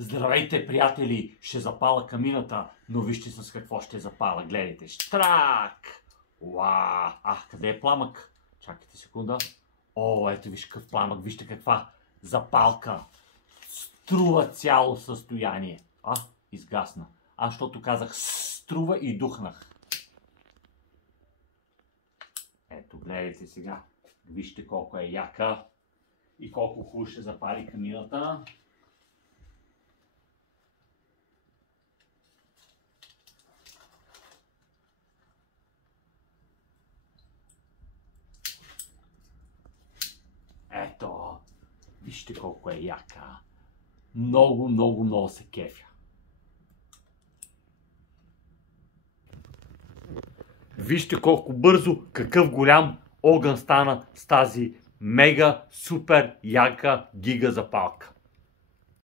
Здравейте, приятели! Ще запаля камината, но вижте с какво ще запаля. Гледайте. Штрак! Уау! Къде е пламък? Чакайте секунда. Ето виж какъв пламък. Вижте каква запалка. Струва цяло състояние. Изгасна. Защото казах струва и духнах. Ето, гледайте сега. Вижте колко е яка и колко хубаво ще запали камината. Ето, вижте колко е яка. Много, много, много се кефя. Вижте колко бързо, какъв голям огън стана с тази мега, супер, яка гига запалка.